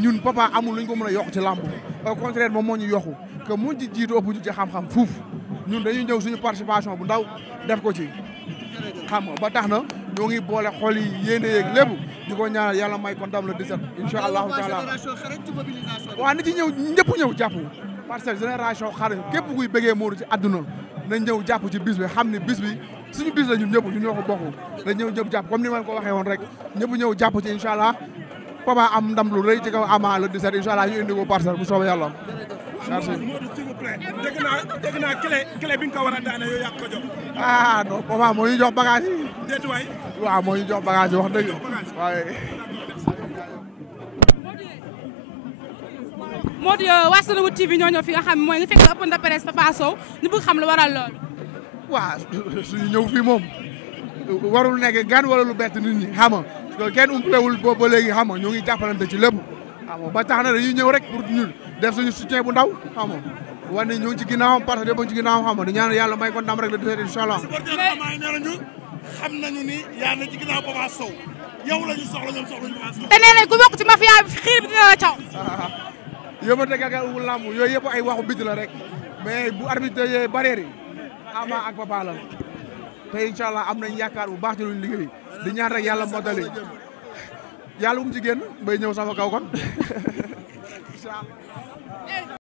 ñun Papa amul luñ ko mën a yokk ci làmb au contraire moom moo ñu yokku que mu ci jiitu ëpp ñu ci xam-xam fuuf ñun dañuy ñëw suñu participation bu ndaw def ko ci xam nga ba tax na ñoo ngi boole xol yi yéene yeeg lépp di ko ñaanal yàlla may ko ndam le 17 incha allahu taala waaw nit ci ñëw ñëpp ñëw jàpp parce que génération xare képp kuy bëggee Modou ci àdduna na ñëw jàpp ci bis bi xam ni bis bi suñu bis la ñun ñëpp ñun ñoo ko bokk dañ ñëw ñëpp jàpp comme ni ma ko waxee woon rek ñëpp ñëw jàpp ci incha allah Papa am ndam lu rëy ci kaw Ama le 17 incha allah ñu indi ko parcelle bu soobee yàlla. merci Modou s'il vous plaît dégg naa clé bi nga ko war a daane yow yaa ko jox. ah non Papa moo ñu jox bagage yi. déet waay. waaw moo ñu jox bagage yi wax dëgg waaye. Modou waa Senewood TV ñoo ñëw fi nga xam mooy nga fekk open de presse Papa Sow ñu bëgg xam lu waral loolu. waaw suñu ñëw fii moom warul nekk gan wala lu bett nit ñi xam nga kenn umpalewul boobu ba léegi xam nga ñoo ngi jàppalante ci lépp xam nga ba tax na dañuy ñëw rek pour ñun def suñu soutien bu ndaw xam nga wane ñoo ngi ci ginnaawam parce que démb ci ginnaawam xam nga di ñaan yàlla may ko ndam rek le 17 incha allah. xam nañu ni yaa na ci ginnaaw Papa Sow yow la ñu soxla ñoom soxla ñu Papa Sow. te nee nañ ku bokk ci mafia bi xiir bi dina la caw. yóbbante gagal wu lamb yooyu yëpp ay waxu biti la rek mais bu arbitre yee barrière yi Ama ak Papa la te incha allah am nañ yaakaar bu baax ci luñ liggéey di ñaan rek yàlla mottali yàlla bu mu ci génn bay ñëw sama kaw kon